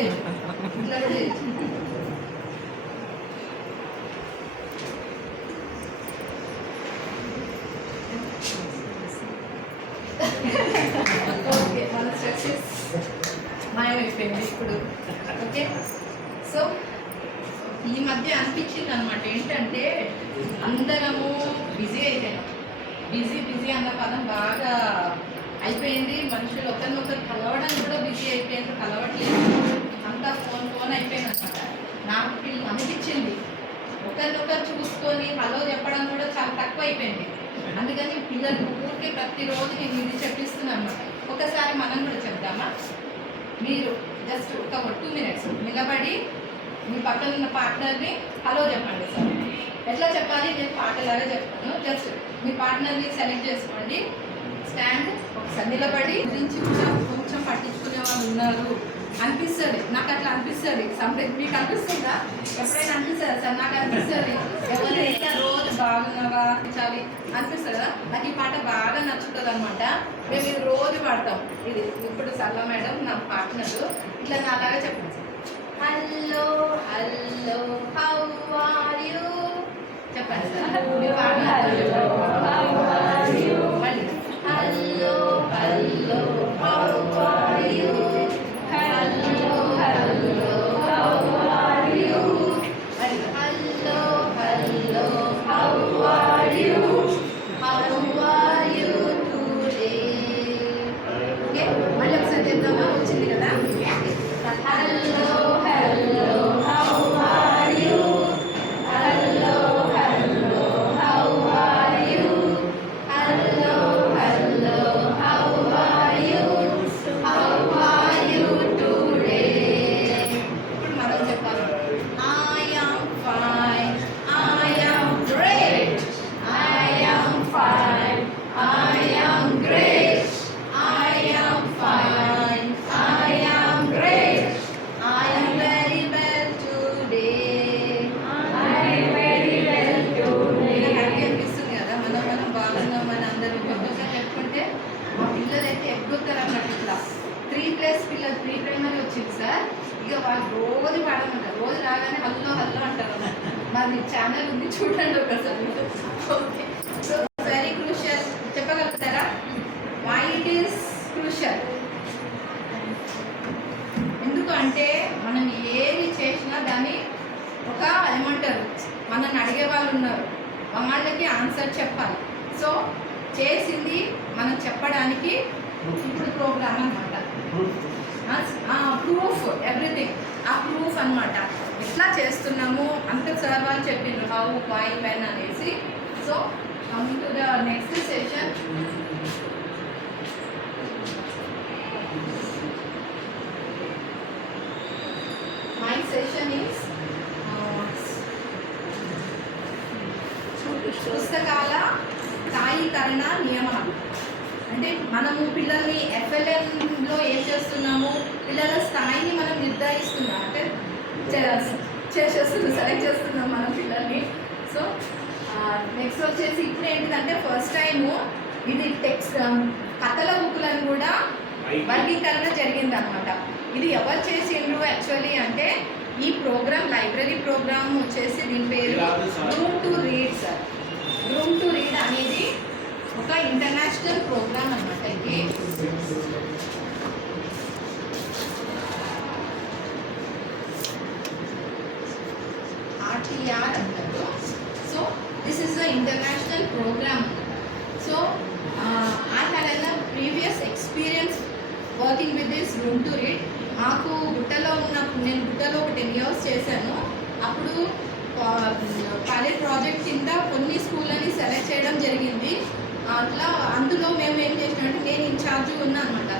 ఇట్లా కూడా చేయొచ్చు. ఓకే, మన సక్సెస్ మాయమైపోయింది ఇప్పుడు. ఓకే, సో ఈ మధ్య అనిపించింది అనమాట ఏంటంటే అందరము బిజీ అయిపోయినాం. బిజీ అన్న పదం బాగా అయిపోయింది. మనుషులు ఒకరినొకరు కలవడం కూడా బిజీ అయిపోయింది, కలవట్లేదు, అంతా ఫోన్ అయిపోయింది అనమాట. నాకు అనిపించింది ఒకరినొకరు చూసుకొని హలో చెప్పడం కూడా చాలా తక్కువ అయిపోయింది. అందుకని పిల్లలు ఊరికే ప్రతిరోజు నేను ఇది చెప్పిస్తున్నాను అనమాట. ఒకసారి మనం కూడా చెప్దామా? మీరు జస్ట్ ఒక 2 minutes నిలబడి మీ పక్కన ఉన్న పార్ట్నర్ని హలో చెప్పండి. సార్ ఎట్లా చెప్పాలి? నేను పాటలాగా చెప్తాను. జస్ట్ మీ పార్ట్నర్ని సెలెక్ట్ చేసుకోండి. స్టాండ్, ఒకసారి నిలబడి గురించి కూడా కొంచెం పట్టించుకునే వాళ్ళు ఉన్నారు అనిపిస్తుంది. నాకు అట్లా అనిపిస్తుంది. సంథింగ్ మీకు అనిపిస్తుందా? ఎప్పుడైనా అనిపిస్తుందా? సార్ నాకు అనిపిస్తుంది. ఎవరైనా రోజు బాగున్నావా చాలి అనిపిస్తుంది కదా. నాకు ఈ పాట బాగా నచ్చుతుంది అనమాట. మేము ఇది రోజు పాడతాం. ఇది ఇప్పుడు సల్లా మేడం నా పార్ట్నర్ ఇట్లా నా అలాగే చెప్పండి. Hello hello how are you చెప్పండి సార్. మీరు పార్ట్నర్ మళ్ళీ hello hello how are you, hello hello how are you, hello hello how are you, how are you today. Okay, మళ్ళీ ఒకసారి చెప్దామా? వచ్చింది కదా. Hello hello how are you, hello hello how are you, hello hello how are you, how are you today. ఇప్పుడు మనం చెప్పాలి. I am fine, I am great, I am fine, I am great, I am fine, I am great, I am very well today, I am very well today. Happy అనిపిస్తుంది కదా. మనం బాగున్నామని అందరూ ఒక్కొక్కసారి చెప్పుకుంటే మా పిల్లలు అయితే ఎగ్గుతారు అన్నట్టు. ఇట్లా 3+ పిల్లలు, 3 ప్రైమరీ వచ్చింది సార్. ఇక వాళ్ళు రోజు పాడమంటారు. రోజు రాగానే హల్లో హల్లో అంటారు అన్నమాట. మాది ఛానల్ ఉంది, చూడండి ఒకసారి. Okay, so very crucial. చెప్పగలుగుతారా వై ఇట్ ఈస్ క్రూషియల్? ఎందుకు అంటే మనం ఏది చేసినా దాన్ని ఒక ఏమంటారు, మనల్ని అడిగే వాళ్ళు ఉన్నారు, వాళ్ళకి ఆన్సర్ చెప్పాలి. సో చేసింది మనం చెప్పడానికి ఇప్పుడు ప్రోగ్రామ్ అనమాట. ప్రూఫ్, ఎవ్రీథింగ్ ఆ ప్రూఫ్ అనమాట. ఎట్లా చేస్తున్నాము అంత సార్ వాళ్ళు చెప్పిండ్రు హౌ వై వెన్ అనేసి. So coming to the next session. My session is పుస్తకాల స్థాయీకరణ నియమాలు. అంటే మనము పిల్లల్ని FLNలో ఏం చేస్తున్నాము, పిల్లల స్థాయిని మనం నిర్ధారిస్తున్నాం. అంటే చేసేస్తున్నాం, సెలెక్ట్ చేస్తున్నాం మనం పిల్లల్ని. సో నెక్స్ట్ వచ్చేసి ఇప్పుడు ఏంటిదంటే ఫస్ట్ టైము ఇది టెక్స్ట్ కథల బుక్లను కూడా వర్గీకరణ జరిగింది అనమాట. ఇది ఎవరు చేసిండ్రు యాక్చువల్లీ అంటే ఈ ప్రోగ్రామ్, లైబ్రరీ ప్రోగ్రామ్ వచ్చేసి దీని పేరు రూమ్ టు రీడ్ సార్. రూమ్ టు రీడ్ అనేది ఒక ఇంటర్నేషనల్ ప్రోగ్రామ్ అనమాట. ఇది RTR అంటారు. So this is the international program. So I had a previous experience working with this room to read. నాకు గుట్టలో ఉన్నప్పుడు, నేను గుట్టలో ఒక 10 years చేశాను. అప్పుడు పైలట్ ప్రాజెక్ట్ కింద కొన్ని స్కూళ్ళని సెలెక్ట్ చేయడం జరిగింది. అట్లా అందులో మేము ఏం చేసినామంటే నేను ఇన్ఛార్జ్ ఉన్నా అనమాట.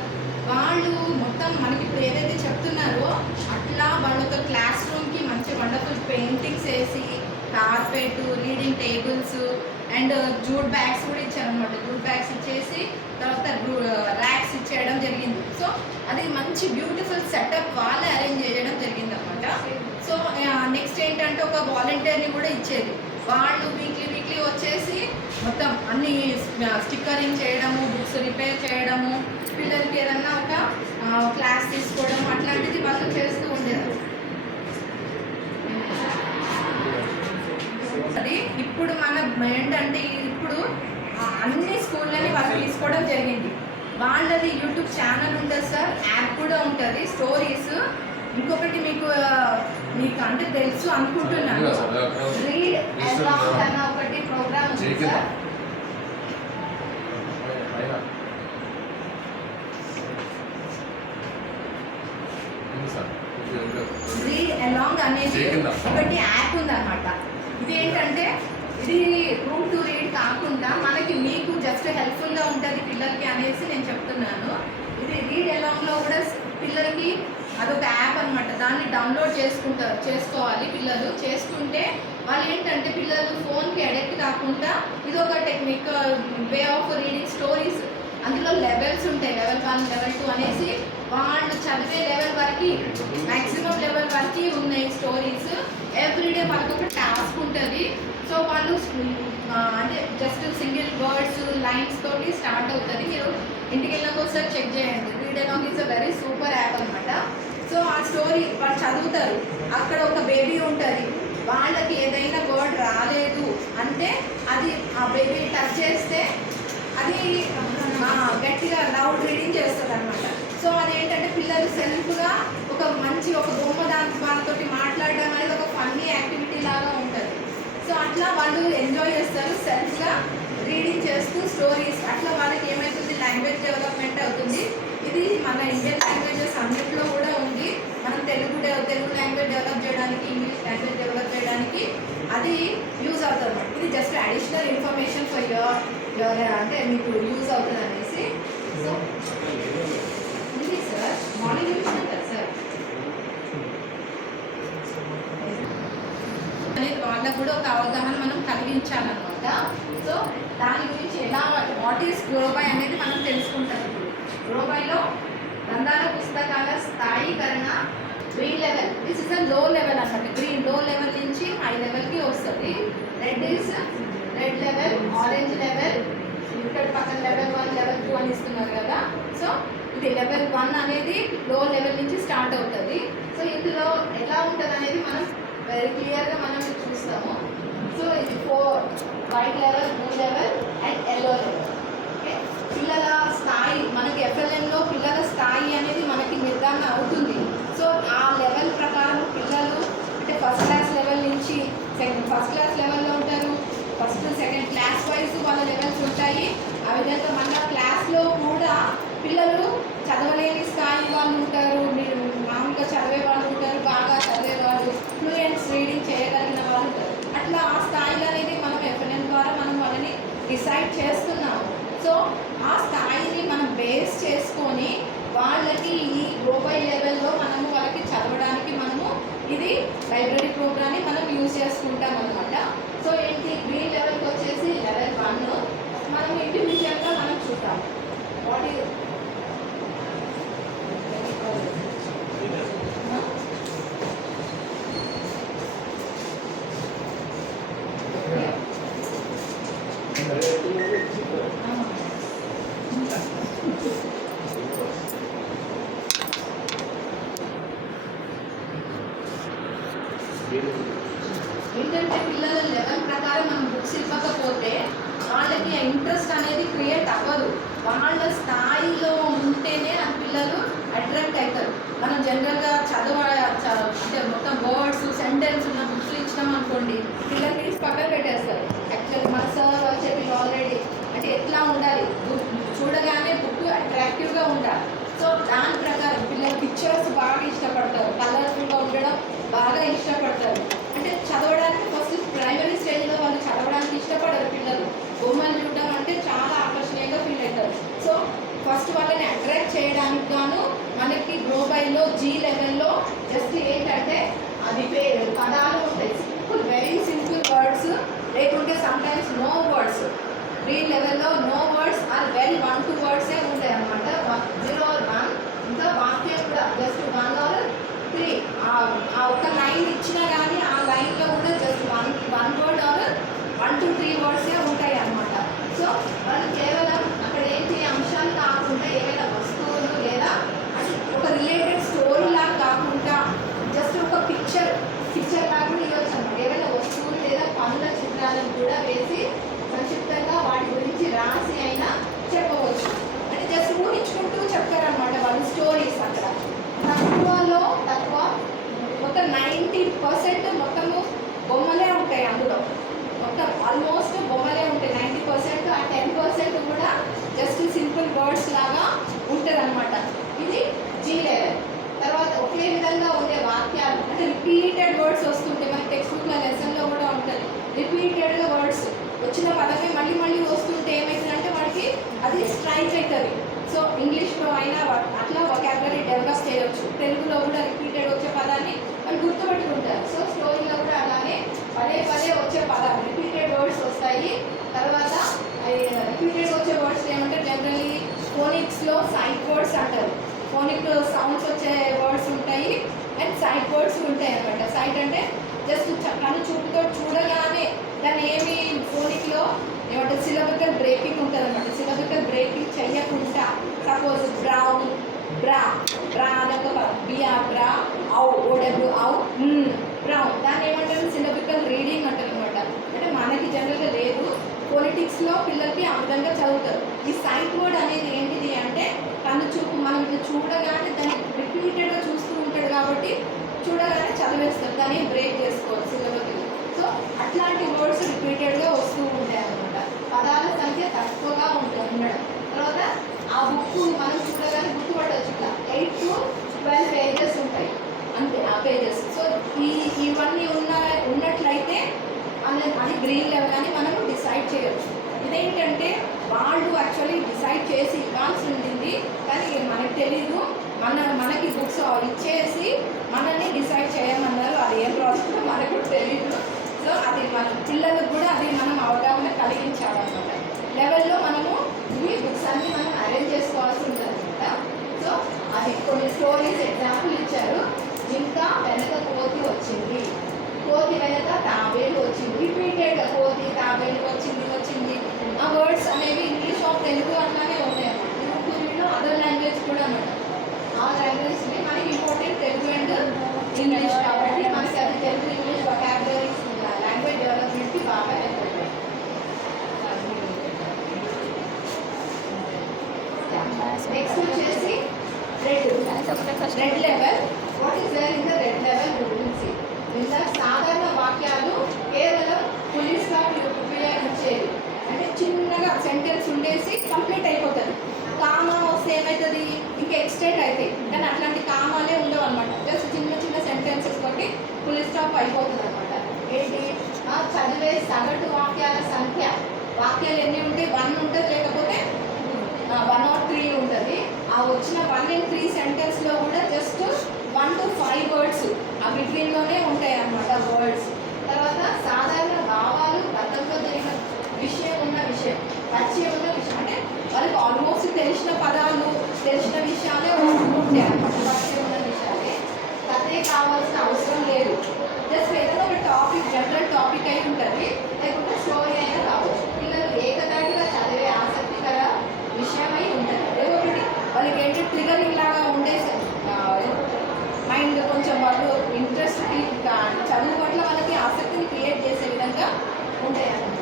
వాళ్ళు మొత్తం మనకి ఇప్పుడు ఏదైతే చెప్తున్నారో అట్లా వాళ్ళ ఒక క్లాస్ రూమ్కి మంచి వండర్ఫుల్ పెయింటింగ్స్ వేసి, carpet, reading tables and jute bags కూడా ఇచ్చారనమాట. జూట్ బ్యాగ్స్ ఇచ్చేసి తర్వాత ర్యాక్స్ ఇచ్చేయడం జరిగింది. సో అది మంచి బ్యూటిఫుల్ సెటప్ వాళ్ళే అరేంజ్ చేయడం జరిగింది అనమాట. సో నెక్స్ట్ ఏంటంటే ఒక వాలంటీర్ని కూడా ఇచ్చేది. వాళ్ళు వీక్లీ వచ్చేసి మొత్తం అన్ని స్టిక్కరింగ్ చేయడము, బుక్స్ రిపేర్ చేయడము, పిల్లలకి ఏదన్నా ఒక క్లాస్ తీసుకోవడం అట్లాంటిది వాళ్ళు చేస్తూ ఏంటంటే ఇప్పుడు అన్ని స్కూళ్ళని వాళ్ళు తీసుకోవడం జరిగింది. వాళ్ళది యూట్యూబ్ ఛానల్ ఉంటుంది సార్, యాప్ కూడా ఉంటుంది, స్టోరీస్. ఇంకొకటి మీకు అంటే తెలుసు అనుకుంటున్నాను, రీడ్ అలాంగ్ అన్న ఒకటి ప్రోగ్రామ్ ఉంది సార్. రీడ్ అలాంగ్ అనేది ఒకటి యాప్ ఉందన్నమాట. ఇది ఏంటంటే ఇది రూమ్ టు రీడ్ కాకుండా మనకి మీకు జస్ట్ హెల్ప్ఫుల్గా ఉంటుంది పిల్లలకి అనేసి నేను చెప్తున్నాను. ఇది రీడ్ అలాంగ్లో కూడా పిల్లలకి అదొక యాప్ అనమాట. దాన్ని డౌన్లోడ్ చేసుకోవాలి పిల్లలు. చేసుకుంటే వాళ్ళు ఏంటంటే పిల్లలు ఫోన్కి అడిక్ట్ కాకుండా ఇది ఒక technique way of reading stories. అందులో లెవెల్స్ ఉంటాయి, లెవెల్ 1 లెవెల్ 2 అనేసి వాళ్ళు చదివే లెవెల్ వరకు మ్యాక్సిమం లెవెల్ వరకు ఉన్నాయి స్టోరీస్. ఎవ్రీడే వాళ్ళకి ఒక టాస్క్ ఉంటుంది. సో వాళ్ళు అంటే జస్ట్ సింగిల్ వర్డ్స్ లైన్స్ తోటి స్టార్ట్ అవుతుంది. మీరు ఇంటికి వెళ్ళినాక ఒకసారి చెక్ చేయండి. Read along is a very super app అనమాట. సో ఆ స్టోరీ వాళ్ళు చదువుతారు. అక్కడ ఒక బేబీ ఉంటుంది, వాళ్ళకి ఏదైనా వర్డ్ రాలేదు అంటే అది ఆ బేబీ టచ్ చేస్తే అది గట్టిగా లౌడ్ రీడింగ్ చేస్తుంది అనమాట. సో అదేంటంటే పిల్లలు సెల్ఫ్గా ఒక మంచి ఒక బొమ్మ వాళ్ళతో మాట్లాడడం అనేది ఒక ఫన్నీ యాక్టివిటీ లాగా ఉంటుంది. సో అట్లా వాళ్ళు ఎంజాయ్ చేస్తారు సెల్ఫ్గా రీడింగ్ చేస్తూ స్టోరీస్. అట్లా వాళ్ళకి ఏమవుతుంది, లాంగ్వేజ్ డెవలప్మెంట్ అవుతుంది. ఇది మన ఇండియన్ లాంగ్వేజెస్ అన్నింటిలో కూడా ఉంది. మనం తెలుగు లాంగ్వేజ్ డెవలప్ చేయడానికి, ఇంగ్లీష్ లాంగ్వేజ్ డెవలప్ చేయడానికి అది యూజ్ అవుతుంది అన్నమాట. ఇది just additional information for your అంటే మీకు యూజ్ అవుతుంది అనేసి. సో ఉంది సార్, మార్నింగ్ చూసినాం కదా సార్ అనేది వాళ్ళకు కూడా ఒక అవగాహన మనం కలిగించాలన్నమాట. సో దాని గురించి ఎలా వాట్ ఈస్ గ్రోబై అనేది మనం తెలుసుకుంటాం. ఇప్పుడు గ్రోబైలో గ్రంథాల పుస్తకాల స్థాయీకరణ green level, this is a low level అన్నమాట. గ్రీన్ లో లెవెల్ నుంచి హై లెవెల్కి వస్తుంది. Red is red level, orange level, ఇక్కడ పక్కన లెవెల్ 1 లెవెల్ 2 అని ఇస్తున్నారు కదా. సో ఇది లెవెల్ 1 అనేది లో లెవెల్ నుంచి స్టార్ట్ అవుతుంది. సో ఇందులో ఎలా ఉంటుంది అనేది మనం వెరీ క్లియర్గా మనం చూస్తాము. సో ఇది 4 white level, blue level and yellow level. Okay, పిల్లల స్థాయి మనకి ఎఫ్ఎల్ఎన్లో పిల్లల స్థాయి అనేది మనకి నిర్ధారణ అవుతుంది. సో ఆ లెవెల్ ప్రకారం పిల్లలు అంటే ఫస్ట్ క్లాస్ లెవెల్ నుంచి ఫస్ట్ క్లాస్ లెవెల్లో ఉంటారు. ఫస్ట్ సెకండ్ క్లాస్ వైజ్ వాళ్ళ లెవెల్స్ ఉంటాయి. ఆ విధంగా మన క్లాస్లో కూడా పిల్లలు చదవలేని స్థాయి వాళ్ళు ఉంటారు, మీరు మామూలుగా చదివే వాళ్ళు ఉంటారు, బాగా చదివే వాళ్ళు, ఫ్లూయెంట్స్ రీడింగ్ చేయగలిగిన వాళ్ళు ఉంటారు. అట్లా ఆ స్థాయిలు అనేది మనం ఎఫ్ఎల్ఎన్ ద్వారా మనం వాళ్ళని డిసైడ్ చేస్తున్నాము. సో ఆ స్థాయిని మనం బేస్ చేసుకొని వాళ్ళకి ఈ గ్లోబల్ లెవెల్లో మనము వాళ్ళకి చదవడానికి మనము ఇది లైబ్రరీ ప్రోగ్రామ్ని మనం యూజ్ చేసుకుంటాం అనమాట. సో ఏంటి గ్రీన్ లెవెల్కి వచ్చేసి లెవెల్ 1 మనం ఇండివిజువల్గా మనం చూద్దాం. వాట్ ఈజ్ ఏంటంటే పిల్లల లెవెల్ ప్రకారం మనం బుక్స్ ఇవ్వకపోతే వాళ్ళకి ఇంట్రెస్ట్ అనేది క్రియేట్ అవ్వదు. వాళ్ళ స్థాయిలో ఉంటేనే అది పిల్లలు అట్రాక్ట్ అవుతారు. మనం జనరల్గా అంటే మొత్తం వర్డ్స్ సెంటెన్స్ ఉన్న బుక్స్లు ఇచ్చినాం అనుకోండి, పిల్లలు తీసి పక్కన పెట్టేస్తారు. యాక్చువల్లీ మన సార్ వాళ్ళు చెప్పి ఆల్రెడీ అంటే ఎట్లా ఉండాలి, బుక్ చూడగానే బుక్ అట్రాక్టివ్గా ఉండాలి. సో దాని ప్రకారం పిల్లలు పిక్చర్స్ బాగా ఇష్టపడతారు, కలర్ఫుల్గా ఉండడం బాగా ఇష్టపడతారు. అంటే చదవడానికి ఫస్ట్ ప్రైమరీ స్టేజ్లో వాళ్ళు చదవడానికి ఇష్టపడరు పిల్లలు. బొమ్మలు చూడడం అంటే చాలా ఆకర్షణీయంగా ఫీల్ అవుతారు. సో ఫస్ట్ వాళ్ళని అట్రాక్ట్ చేయడానికి గాను మనకి గ్లోబైలో జీ లెవెల్లో జస్ట్ ఏంటంటే అది పదాలు ఉంటాయి, సింపుల్ వెరీ సింపుల్ వర్డ్స్, లేకుంటే సమ్టైమ్స్ నో వర్డ్స్. గ్రీన్ లెవెల్లో నో వర్డ్స్ ఆర్ వెరీ 1-2 వర్డ్సే ఉంటాయి అన్నమాట. 0 or 1. ఇంకా వాక్యం కూడా జస్ట్ 1 or 3 ఆ ఒక లైన్ ఇచ్చినా కానీ ఆ లైన్లో కూడా జస్ట్ 1 word or 1 to 3 వర్డ్సే ఉంటాయి అన్నమాట. సో వాళ్ళు కేవలం అక్కడ ఏంటి అంశాలు కాకుండా ఏమైనా వస్తువులు లేదా అంటే ఒక రిలేటెడ్ స్టోరీ లాగా కాకుండా జస్ట్ ఒక పిక్చర్ లాగా కూడా ఇవ్వచ్చు అన్నమాట. ఏమైనా వస్తువులు లేదా పనుల చిత్రాలను కూడా వేసి 90% మొత్తము బొమ్మలే ఉంటాయి అందులో. మొత్తం ఆల్మోస్ట్ బొమ్మలే ఉంటాయి 90%. ఆ 10% కూడా జస్ట్ సింపుల్ వర్డ్స్ లాగా ఉంటుంది అనమాట. ఇది జీ లెవెల్. తర్వాత ఒకే విధంగా ఉండే వాక్యాలు అంటే రిపీటెడ్ వర్డ్స్ వస్తుంటాయి. మనకి టెక్స్ట్ బుక్లో లెసన్లో కూడా ఉంటుంది. రిపీటెడ్గా వర్డ్స్ వచ్చిన పదమే మళ్ళీ మళ్ళీ వస్తుంటే ఏమవుతుందంటే వాడికి అది స్ట్రైక్ అవుతుంది. సో ఇంగ్లీష్లో అయినా అట్లా వొకాబులరీ డెవలప్ చేయవచ్చు. తెలుగులో కూడా రిపీటెడ్ వచ్చే పదాన్ని వాళ్ళు గుర్తుపెట్టుకుంటారు. సో స్టోరీలో కూడా అలానే పదే పదే వచ్చే పదాలు రిపీటెడ్ వర్డ్స్ వస్తాయి. తర్వాత రిపీటెడ్ వచ్చే వర్డ్స్ ఏమంటారు జనరల్లీ ఫోనిక్స్లో సైట్ వర్డ్స్ అంటారు. ఫోనిక్ సౌండ్స్ వచ్చే వర్డ్స్ ఉంటాయి అండ్ సైట్ వర్డ్స్ ఉంటాయి అనమాట. సైట్ అంటే జస్ట్ కన్ను చూపుతో చూడగానే దాన్ని ఏమి ఫోనిక్లో ఏమంటారు సిలబికల్ బ్రేకింగ్ ఉంటుంది అనమాట. సిలబికల్ బ్రేకింగ్ చెయ్యకుండా సపోజ్ బ్రౌన్ బ్రా బ్రా అనొక బిఆర్ బ్రా ఔ ఓడబ్ల్యూ ఔ బ్రౌన్ దాన్ని ఏమంటారు సిలబికల్ రీడింగ్ అంటారు అనమాట. అంటే మనకి జనరల్గా లేదు, పొలిటిక్స్లో పిల్లలకి ఆ విధంగా చదువుతారు. ఈ సైట్ వర్డ్ అనేది ఏంటిది అంటే కన్ను చూపు మనం ఇట్లా చూడగానే దాన్ని రిపీటెడ్గా చూస్తూ ఉంటాడు కాబట్టి చూడగానే చదివేస్తారు, దాన్ని బ్రేక్ చేసుకోవాలి సిలబకి. సో అట్లాంటి వర్డ్స్ రిపీటెడ్గా వస్తూ ఉంటాయి అన్నమాట. పదాల సంఖ్య తక్కువగా ఉండడం. తర్వాత ఆ బుక్ మనం చూడగానే గుర్తుపట్టవచ్చు. ఇట్లా 8 to 12 పేజెస్ ఉంటాయి అంతే ఆ పేజెస్. సో ఇవన్నీ ఉన్నట్లయితే అది గ్రీన్ లెవెల్ అని మనం డిసైడ్ చేయొచ్చు. ఇదేంటంటే వాళ్ళు యాక్చువల్లీ డిసైడ్ చేసి ఇవ్వాల్సి ఉంటుంది కానీ మనకు తెలీదు. మనకి బుక్స్ ఇచ్చేసి మనల్ని డిసైడ్ చేయమన్నారు. అది ఏం ప్రాసెస్ మనకు తెలీదు. సో అది మన పిల్లలకు కూడా అది మనం అవగాహన కలిగించాలన్నమాట. లెవెల్లో మనము ఇవి బుక్స్ అన్నీ మనం అరేంజ్ చేసుకోవాల్సి ఉంటుంది అనమాట. సో అది కొన్ని స్టోరీస్ ఎగ్జాంపుల్ ఇచ్చారు. జింక వెనక కోతి వచ్చింది, కోతి వెనక తాబేలు వచ్చింది. రిపీటెడ్గా కోతి తాబేలు వచ్చింది. ఆ వర్డ్స్ అనేవి ఇంగ్లీష్ ఆఫ్ తెలుగు అట్లానే ఉంటాయి అన్నమాట. తెలుగులో అదర్ లాంగ్వేజ్ కూడా అన్నమాట. ఆ లాంగ్వేజ్ని మనకి ఇంపార్టెంట్ తెలుగు అండ్ ఇంగ్లీష్ కాబట్టి మనకి అది తెలుగు ఇంగ్లీష్ వొకాబులరీస్ లాంగ్వేజ్ డెవలప్మెంట్కి బాగా హెల్ప్ అవుతుంది. నెక్స్ట్ వచ్చేసి red level. What is there in the red level గురించి ఇంత సాధారణ వాక్యాలు కేవలం పోలీస్ వాక్యాలు ఉపయోగించేవి. అంటే చిన్నగా సెంటెన్స్ ఉండేసి కంప్లీట్ అయిపోతుంది. కామా వస్తే ఏమవుతుంది ఇంకా ఎక్స్టెండ్ అవుతాయి కానీ అట్లాంటి కామాలే ఉండవు అనమాట. జస్ట్ చిన్న చిన్న సెంటెన్సెస్ తోటి ఫుల్ స్టాప్ అయిపోతుంది అనమాట. ఏంటి చదివే సగటు వాక్యాల సంఖ్య. వాక్యాలు ఎన్ని ఉంటాయి 1 ఉంటుంది లేకపోతే 1 or 3 ఉంటుంది. ఆ వచ్చిన 1 and 3 సెంటెన్స్లో కూడా జస్ట్ 1 to 5 వర్డ్స్ ఆ బిట్వీన్లోనే ఉంటాయి అన్నమాట వర్డ్స్. తర్వాత సాధారణ భావాలు గతంలో జరిగిన విషయం ఉన్న విషయం పరిచయం ఉన్న విషయం అంటే వాళ్ళకి ఆల్మోస్ట్ తెలిసిన పదాలు తెలిసిన విషయాలే వస్తూ ఉంటాయి అన్నమాట. పరిచయం ఉన్న విషయాలే కథే కావాల్సిన అవసరం లేదు. జస్ట్ ఏదైనా ఒక టాపిక్ జనరల్ టాపిక్ అయి ఉంటుంది లేకుంటే స్టోరీ అయినా కావచ్చు. పిల్లలు ఏకదాటిగా చదివే ఆసక్తికర విషయమై ఉంటుంది. ఏదో ఒకటి వాళ్ళకి ఏంటంటే ట్రిగరింగ్ లాగా ఉండే మైండ్ కొంచెం వాళ్ళు ఇంట్రెస్ట్ చదువు పట్ల వాళ్ళకి ఆసక్తిని క్రియేట్ చేసే విధంగా ఉంటాయి అన్నమాట.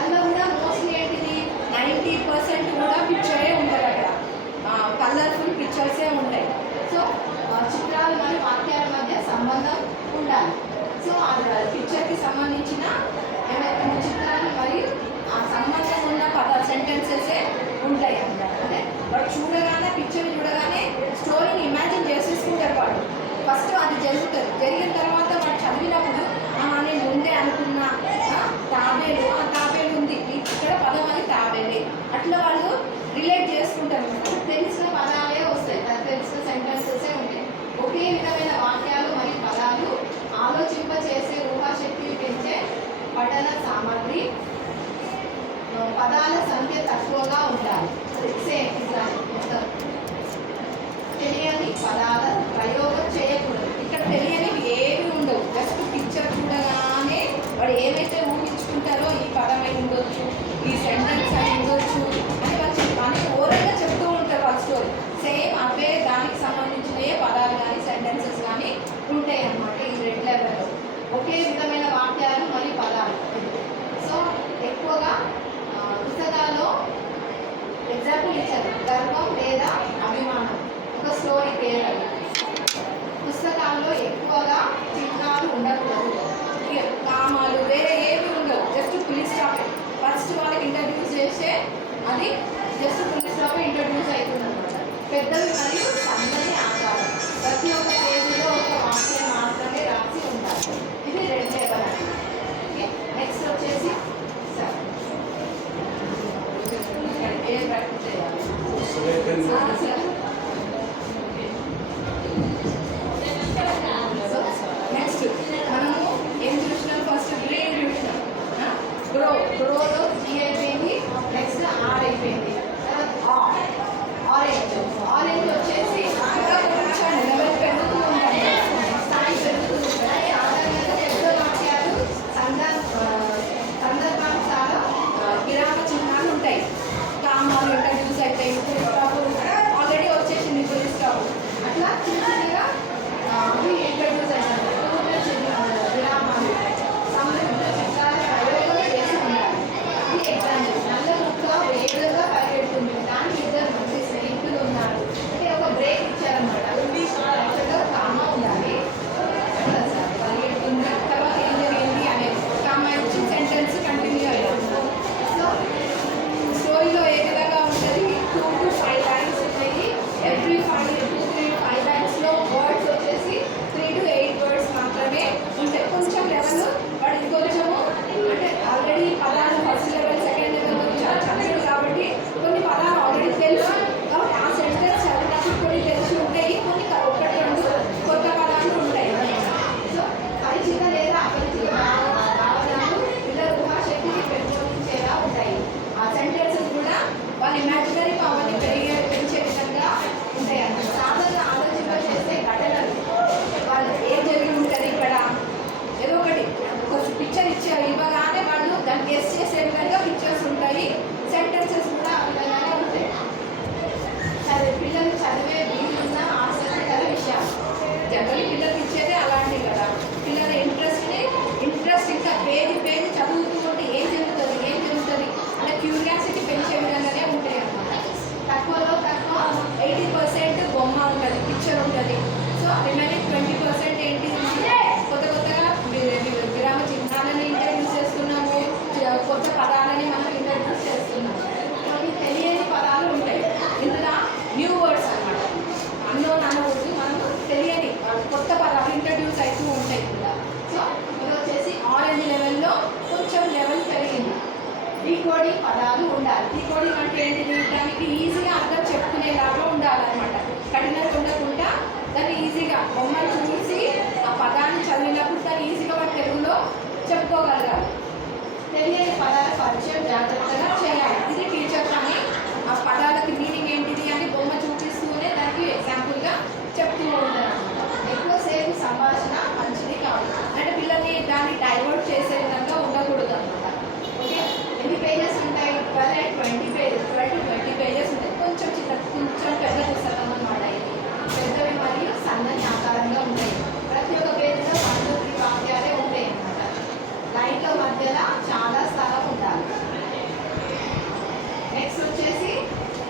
అందులో కూడా మోస్ట్లీ ఏంటిది 90% కూడా పిక్చరే ఉంటుంది అక్కడ. కలర్ఫుల్ పిక్చర్సే ఉంటాయి. సో చిత్రాలు మరియు వాక్యాల మధ్య సంబంధం ఉండాలి. సో ఆ పిక్చర్కి సంబంధించిన ఏమైనా చిత్రాలు మరియు ఆ సంబంధం ఉన్న సెంటెన్సెసే ఉంటాయి అన్నమాట. అంటే వాడు చూడగానే పిక్చర్ చూడగానే స్టోరీని ఇమాజిన్ చేసేసుకుంటారు వాడు. ఫస్ట్ అది జరుగుతుంది. జరిగిన తర్వాత వాడు చదివినప్పుడు నేను ముందే అనుకున్నా తాబేలు తాబేలు ఉంది ఇక్కడ పదం అది తాబేలే అట్లా వాళ్ళు రిలేట్ చేసుకుంటారు. తెలిసిన పదాలే వస్తాయి, తెలిసిన సెంటెన్సెసే ఉంటాయి. ఒకే అది జస్ట్ ఫుల్ స్టాప్ ఇంట్రడ్యూస్ అవుతుంది అనమాట. పెద్దవి మరియు సన్నని ఆకారం ప్రతి ఒక్క పేజీలో ఒక వాక్యం మాత్రమే రాసి ఉంటారు. ఇది రెడ్ లెవెల్ అండి. ఓకే, నెక్స్ట్ వచ్చేసి సార్ ఏం ప్రాక్టీస్ చేయాలి సార్. నెక్స్ట్ మనము ఏం చూసినాం? ఫస్ట్ గ్రీన్ చూసినాం, గ్రోలో జీ అయిపోయింది, నెక్స్ట్ ఆర్ అయిపోయింది, ఆరెంజ్. ఆరెంజ్ వచ్చేసి ఇంకా కొంచెం లెవెల్ పెరుగుతూ ఉంటాయి, స్థాయి పెరుగుతూ ఉంటాయి. ఆధారంగా పెద్ద వాక్యాలు సందర్భానుసార విరామ చిహ్నాలు ఉంటాయి. కామాలు ఇంట్రడ్యూస్ అవుతాయి, ఫుల్ స్టాప్ ఆల్రెడీ వచ్చేసింది ఫుల్ స్టాప్. అట్లా చిన్న చిన్నగా అవి ఇంట్రడ్యూస్ అవుతాయి. విరామాలు ప్రయోగాలు చేసి ఉండాలి. ఇది ఎగ్జాంపుల్. నల్ల ముక్క వేగంగా పరిగెడుతుంది, దానికి ఇద్దరు మంచి స్నేహితులు ఉన్నారు అంటే ఒక బ్రేక్ ఇచ్చారనమాట. యాక్చువల్గా కామా ఉండాలి, పరిగెడుతుంది, తర్వాత ఏం జరిగింది అనేది కామా ఇచ్చి సెంటెన్స్ కంటిన్యూ అయ్యారు. సో స్టోరీలో ఏ విధంగా ఉంటుంది? 2 to 5 లైన్స్ ఉంటాయి. ఎవ్రీ 5 లైన్స్లో వర్డ్స్ వచ్చేసి 3 to 8 వర్డ్స్ మాత్రమే ఉంటాయి. కొంచెం లెవెల్ వాడు ఇంకొంచెము అంటే ఆల్రెడీ పదాలు ఫస్ట్ లెవెల్ సెకండ్ లెవెల్ చదివాడు కాబట్టి కొన్ని పదాలు ఆల్రెడీ తెలుసు కాబట్టి ఆ సెంటెన్స్ చదివినప్పుడు కొన్ని తెలిసి ఉంటాయి, కొన్ని ఒకటి రెండు కొత్త పదాలు ఉంటాయి. సో పరిచిత లేదా అపరిచిత భావనలు పిల్లల ఊహాశక్తిని పెంపొందించేలా ఉంటాయి. ఆ సెంటెన్సెస్ కూడా వాళ్ళ ఇమాజినరీ పవర్ని పెంచే విధంగా ఉంటాయి అన్నమాట. సాధారణ ఆలోచన చేసే ఘటనలు వాళ్ళు ఏం జరిగి ఉంటుంది, ఇక్కడ ఏదో ఒకటి ఒక పిక్చర్ ఇచ్చారు, ఇవ్వగానే వాళ్ళు దాన్ని గెస్ చేసే విధంగా పిక్చర్స్ ఉంటాయి. సెంటెన్సెస్ కూడా ఆ విధంగానే ఉంటాయి. పిల్లలు చదివే వీలున్న ఆసక్తికర విషయాలు జనరల్ పిల్లలకి ఇచ్చేదే అలాంటివి కదా. పిల్లల ఇంట్రెస్ట్ ఇంకా పేజీ చదువుతూ ఉంటే ఏం జరుగుతుంది అంటే క్యూరియాసిటీ పెంచే విధంగానే ఉంటాయి అన్నమాట. తక్కువలో తక్కువ 80% బొమ్మ ఉంటుంది, పిక్చర్ ఉంటుంది. సో రిమైనింగ్ 20% ఏంటి? కొత్తగా విరామ చిహ్నాలని ఇంట్రడ్యూస్ చేస్తున్నాము, కొత్త పదాలని మనం ఇంట్రడ్యూస్ చేస్తున్నాము. కొన్ని తెలియని పదాలు ఉంటాయి ఇందులో, న్యూ వర్డ్స్ అన్నమాట. అన్నోన్ అనవద్దు, మనకు తెలియని కొత్త పదాలు ఇంట్రడ్యూస్ అవుతూ ఉంటాయి కూడా. సో ఇది వచ్చేసి ఆరెంజ్ లెవెల్లో కొంచెం లెవెల్ పెరిగింది. డీకోడింగ్ పదాలు ఉండాలి. డీకోడింగ్ అంటే ఏంటిది? దానికి ఈజీగా అర్థం చెప్పుకునేలాగా ఉండాలన్నమాట. కఠినంగా ఉండకుండా దాన్ని ఈజీగా బొమ్మలు చూసి ఆ పదాన్ని చదివినప్పుడు దాన్ని ఈజీగా వాటి తెలుగులో చెప్పుకోగలగాలి. తెలియని పదాల పరిచయం జాగ్రత్తగా చేయాలి. ఇది టీచర్ కానీ ఆ పదాలకి మీనింగ్ ఏంటిది అని బొమ్మ చూపిస్తూనే దానికి ఎగ్జాంపుల్గా చెప్తూ ఉంటారు. ఎక్కువసేపు సంభాషణ మంచిది కాదు అంటే పిల్లల్ని దాన్ని డైవర్ట్ చేసే విధంగా ఉండకూడదు అనమాట. ఓకే, ఎన్ని పేజెస్ ఉంటాయి? 12 and 20 పేజెస్, 12 to 20 పేజెస్ ఉంటాయి. కొంచెం పెద్ద పుస్తకం అన్నమాట. ఇది పెద్దవి మరియు సన్నని ఆకారంగా ఉంటాయి. ప్రతి ఒక్క పేజీలో 1 to 3 వాక్యాలే ఉంటాయి అన్నమాట. లైన్ల మధ్యలో చాలా స్థలం ఉండాలి. నెక్స్ట్ వచ్చేసి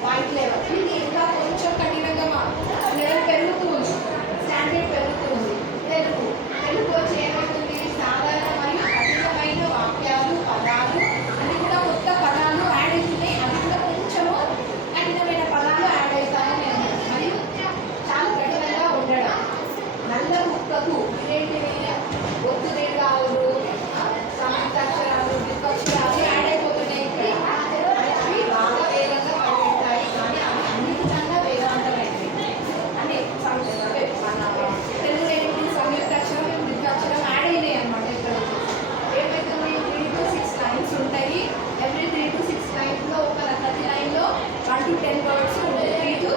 వైట్ లెవెల్. ఇది ఇంకా కొంచెం కఠినంగా లెవెల్ పెరుగుతుంది, స్టాండర్డ్ పెరుగుతుంది. తెలుగు వచ్చి ఏమవుతుంది? సాధారణ మరియు కఠినమైన వాక్యాలు, పదాలు అన్ని కూడా కొత్త పదాలు యాడ్ అవుతున్నాయి. అది కూడా కొంచెము కఠినమైన పదాలు యాడ్ అవుతాయి మరియు చాలా కఠినంగా ఉండడం. నల్ల ముక్కకు ఇదేంటివి? ఒత్తు దీర్ఘాలు, సంయుక్తాక్షరాలు, ద్విపక్షరాలు యాడ్ అయిపోతున్నాయి ఇక్కడ. అవి బాగా వేగంగా పరిగెడతాయి కానీ అవి అన్నిటికన్నా వేగవంతమైనవి. అంటే మన తెలుగు ఏంటి? సంయుక్తాక్షరం, ద్విపక్షరం యాడ్ అయినాయి అన్నమాట. ఇక్కడ ఏమవుతుంది? 3 to 6 లైన్స్ ఉంటాయి. ఎవ్రీ 3 to 6 లైన్స్లో ప్రతి లైన్లో 1 to 10 వర్డ్స్ ఉంటాయి. 3 to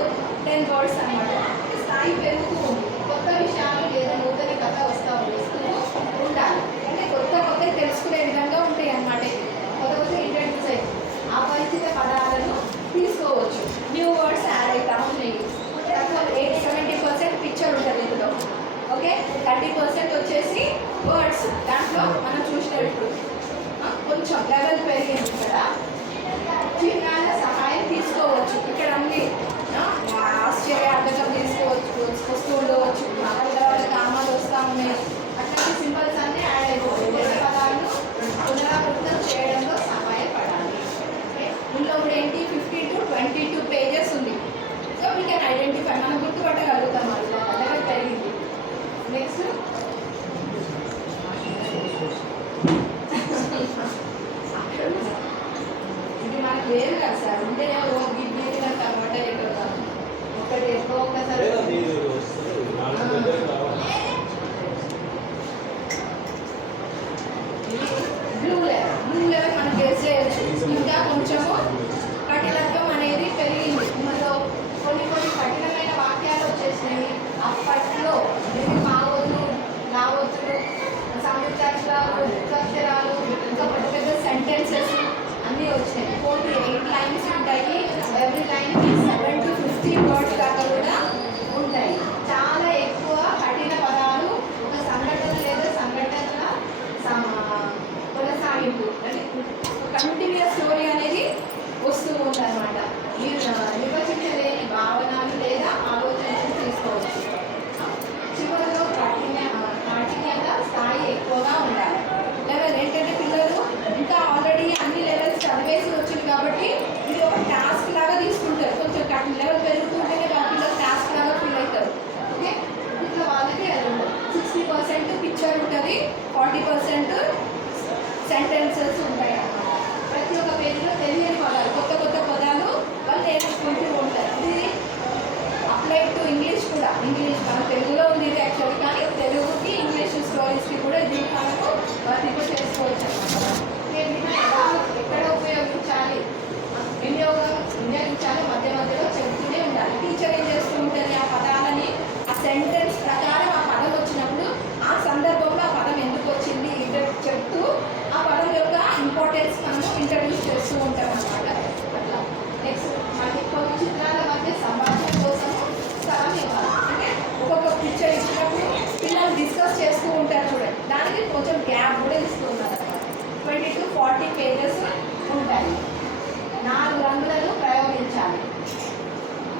10 వర్డ్స్ అన్నమాట. స్థాయి పెరుగుతూ ఉంది. కొత్త విషయాలు లేదా నూతన కథ వస్తూ ఉండాలి. అంటే కొత్త తెలుసుకునే విధంగా ఉంటాయి అన్నమాట. కొత్త ఇంట్రడ్యూస్ అయ్యి అపరిచిత పదాలను తీసుకోవచ్చు. న్యూ వర్డ్స్ యాడ్ అవుతా ఉన్నాయి. 70% పిక్చర్ ఉంటుంది ఇందులో. ఓకే, 30% వచ్చేసి వర్డ్స్. దాంట్లో మనం చూసినప్పుడు కొంచెం లెవెల్ పెరిగింది. ఇక్కడ చిహ్నాల సహాయం తీసుకోవచ్చు. ఇక్కడ అన్ని ఆశ్చర్యార్థకం తీసుకోవచ్చు, వస్తూ ఉండవచ్చు. తర్వాత కామాలు వస్తూ ఉన్నాయి. అట్లాంటి సింబల్స్ అన్నీ యాడ్ అయిపోతాయి. పదాలను పునరావృతం చేయడంలో సహాయపడాలి. ఇందులో కూడా ఏంటి? నెక్స్ట్ ఇది మనకు వేరు కదా సార్, ఉంటేనే ఓ గిడ్డి టమాటా ఎక్కడ ఒకటి ఎక్కువ ఒక్కసారి బ్లూ లెవెల్ మనం గెస్ చేయొచ్చు. ఇంకా కొంచెము కఠినత్వం అనేది పెరిగింది, మనలో కొన్ని కొన్ని కఠినమైన వాక్యాలు వచ్చేసినాయి. అప్పట్లో మావోతులు నావోతులు సంయుక్తాక్షరాలు ఉత్తాక్షరాలు ఇంకా పెద్ద పెద్ద సెంటెన్సెస్ అన్నీ వచ్చినాయి. 48 లైన్స్ ఉంటాయి. ఎవ్రీ లైన్కి 7 to 15 వర్డ్స్ దాకా కూడా ఉంటాయి. చాలా ఎక్కువ కఠిన పదాలు ఒక సంఘటన లేదా సంఘటనల కొనసాగింపు అంటే కంటిన్యూస్ స్టోరీ అనేది వస్తూ ఉంటుంది అన్నమాట. మీరు నిర్వచించలేని భావనలు లేదా ఆలోచనలు తీసుకోవచ్చు. చివరిలో కాఠిన్యత స్థాయి ఎక్కువగా ఉండాలి. లెవెల్ ఏంటంటే పిల్లలు ఇంకా ఆల్రెడీ అన్ని లెవెల్స్ చదివేసి వచ్చింది కాబట్టి ఇది ఒక టాస్క్ లాగా తీసుకుంటారు. కొంచెం లెవెల్ పెరుగుతుంటేనే వాళ్ళ పిల్లలు టాస్క్ లాగా ఫీల్ అవుతారు. ఓకే, ఇట్లా వాళ్ళకి 60% పిక్చర్ ఉంటుంది, 40% సెంటెన్సెస్ ఉంటాయి అన్నమాట. ప్రతి ఒక్క పేజీలో తెలియని పదాలు, కొత్త కొత్త పదాలు వాళ్ళు నేర్చుకుంటూ ఉంటారు. ఇది అప్లై టు ఇంగ్లీష్ కూడా. ఇంగ్లీష్ మన తెలుగులో ఉంది ఇది యాక్చువల్లీ, కానీ తెలుగుకి ఇంగ్లీష్ స్టోరీస్కి కూడా ఇది మనకు వర్తింప చేసుకోవచ్చు అన్నమాట. ఎక్కడ ఉపయోగించాలి, వినియోగించాలి, మధ్య మధ్యలో చెప్తూనే ఉండాలి. టీచర్ ఏం చేస్తూ ఉంటుంది, ఆ పదాలని ఆ సెంటెన్స్ ప్రకారం ఆ పదం వచ్చినప్పుడు ఆ సందర్భంలో ఆ పదం ఎందుకు వచ్చింది చెప్తూ ఆ పదం యొక్క ఇంపార్టెన్స్ మనము ఇంట్రడ్యూస్ చేస్తూ ఉంటాం అన్నమాట. అట్లా నెక్స్ట్ మనకి కొన్ని చిత్రాల మధ్య సంభాషణ కోసం స్థలం ఇవ్వాలి. అంటే ఒక్కొక్క పిక్చర్ ఇచ్చినప్పుడు పిల్లలు డిస్కస్ చేస్తూ ఉంటారు చూడండి, దానికి కొంచెం గ్యాప్ కూడా ఇస్తూ ఉన్నారు. 20 to 40 పేజెస్ ఉంటాయి. 4 రంగులను ప్రయోగించాలి.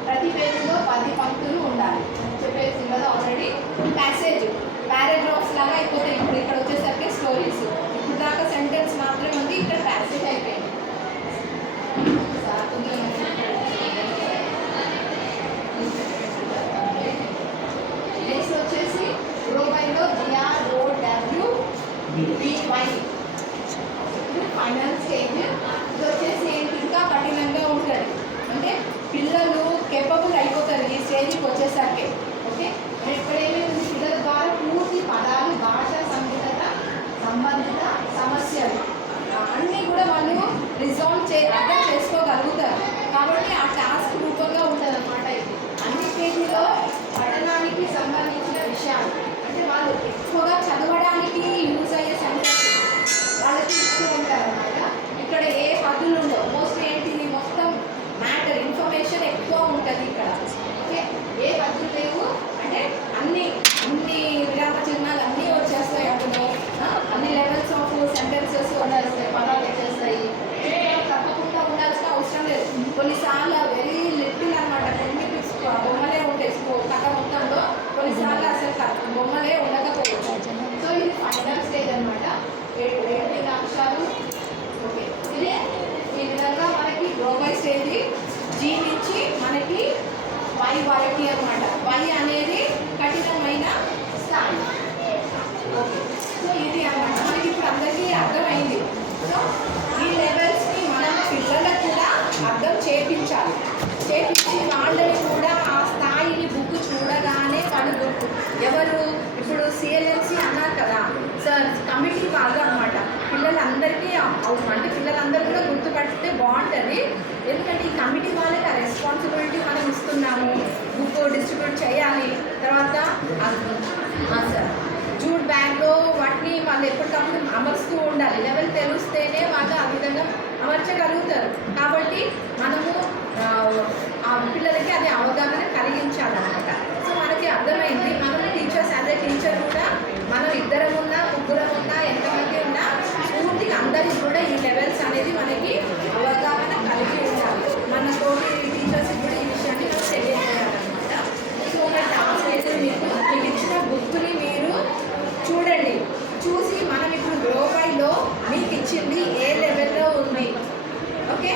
ప్రతి పేజీలో 10 పంక్తులు ఉండాలి. చెప్పేసి కదా ఆల్రెడీ. ప్యాసేజ్ పారాగ్రాఫ్స్ లాగా అయిపోతాయి. ఇప్పుడు ఇక్కడ వచ్చేసరికి స్టోరీస్, ఇప్పుడు దాకా సెంటెన్స్ మాత్రమే ఉంది, ఇక్కడ ప్యాసేజ్ అయిపోయింది. నెక్స్ట్ వచ్చేసి రోబైలో GROWBY ఫైనల్ స్టేజ్. ఇది వచ్చేసి ఏంటి, ఇంకా కఠినంగా ఉంటుంది. అంటే పిల్లలు కేపబుల్ అయిపోతారు ఈ స్టేజ్కి వచ్చేసరికి. ఓకే, ఇక్కడ ఏమైంది, పిల్లల ద్వారా పూర్తి పదాలు, భాష, సంబంధిత సమస్యలు అన్నీ కూడా వాళ్ళు అర్థం చేసుకోగలుగుతారు. కాబట్టి ఆ టాస్క్ రూపంగా ఉంటుంది అన్నమాట. ఇది అన్ని స్టేజ్లో పఠనానికి సంబంధించిన విషయాలు, అంటే వాళ్ళు ఎక్కువగా చదవడానికి యూజ్ అయ్యే సెంటెన్స్ వాళ్ళకి ఇస్తూ ఉంటారు అన్నమాట. ఇక్కడ ఏ పద్ధతులు ఉండవు. మోస్ట్ ఏంటి, మొత్తం మ్యాటర్ ఇన్ఫర్మేషన్ ఎక్కువ ఉంటుంది ఇక్కడ. ఓకే, ఏ పద్ధతులు లేవు, అంటే అన్ని విరామ చిహ్నాలు అన్నీ వచ్చేస్తాయి. అందులో అన్ని లెవెల్స్ ఆఫ్ సెంటెన్సెస్ వచ్చేస్తాయి, పదాలు వచ్చేస్తాయి. తప్పకుండా ఉండాల్సిన అవసరం లేదు. కొన్నిసార్లు వెరీ లిటిల్ అనమాట, కొన్ని బొమ్మలే ఉంటాయి కథ మొత్తంలో, కొన్నిసార్లు అసలు బొమ్మలే ఉండకపోవచ్చు. సో ఇది ఫైనల్ స్టేజ్ అనమాట. 7 అక్షరాలు. ఓకే, ఇది ఈ విధంగా మనకి గ్లోబై స్టేజ్. జీ నుంచి మనకి వై వరకి అనమాట. వై అనేది కఠినమైన స్థాయి. ఓకే, సో ఇది అనమాట మనకి ఇప్పుడు అందరికీ అర్థమైంది. సో ఈ లెవెల్స్ని మనం పిల్లలకు కూడా అర్థం చేయించాలి. చేయించి వాళ్ళని కూడా ఆ స్థాయిని బుక్ చూడగానే వాళ్ళు గుర్తు. ఎవరు ఇప్పుడు CLMC అన్నారు కదా సార్, కమిటీ వాళ్ళు అనమాట. పిల్లలందరికీ అంటే పిల్లలందరూ కూడా గుర్తుపడితే బాగుంటుంది. ఎందుకంటే ఈ కమిటీ వాళ్ళకి ఆ రెస్పాన్సిబిలిటీ మనం ఇస్తున్నాము. బుక్ డిస్ట్రిబ్యూట్ చేయాలి. తర్వాత సార్ జూట్ బ్యాగ్లో వాటిని వాళ్ళు ఎప్పటికప్పుడు అమర్చుతూ ఉండాలి. లెవెల్ తెలిస్తేనే వాళ్ళు ఆ విధంగా అమర్చగలుగుతారు. కాబట్టి మనము ఆ పిల్లలకి అది అవగాహన కలిగించాలన్నమాట. సో మనకి అర్థమైంది. మనం టీచర్స్ యాజ్ ఏ టీచర్ కూడా మనం 2 ఉన్నా 3 ఉన్నా ఎంతమంది ఉన్నా పూర్తిగా అందరికీ కూడా ఈ లెవెల్స్ అనేది మనకి అవగాహన కలిగి ఉండాలి. మన తోటి టీచర్స్కి కూడా ఈ విషయాన్ని తెలియజేయాలన్నమాట. సో ఒక టాస్క్ అయితే మీకు ఇచ్చిన బుక్ని మీరు చూడండి. చూసి మనం ఇప్పుడు గ్లోబైలో మీకు ఇచ్చింది ఏ లెవెల్లో ఉంది. ఓకే,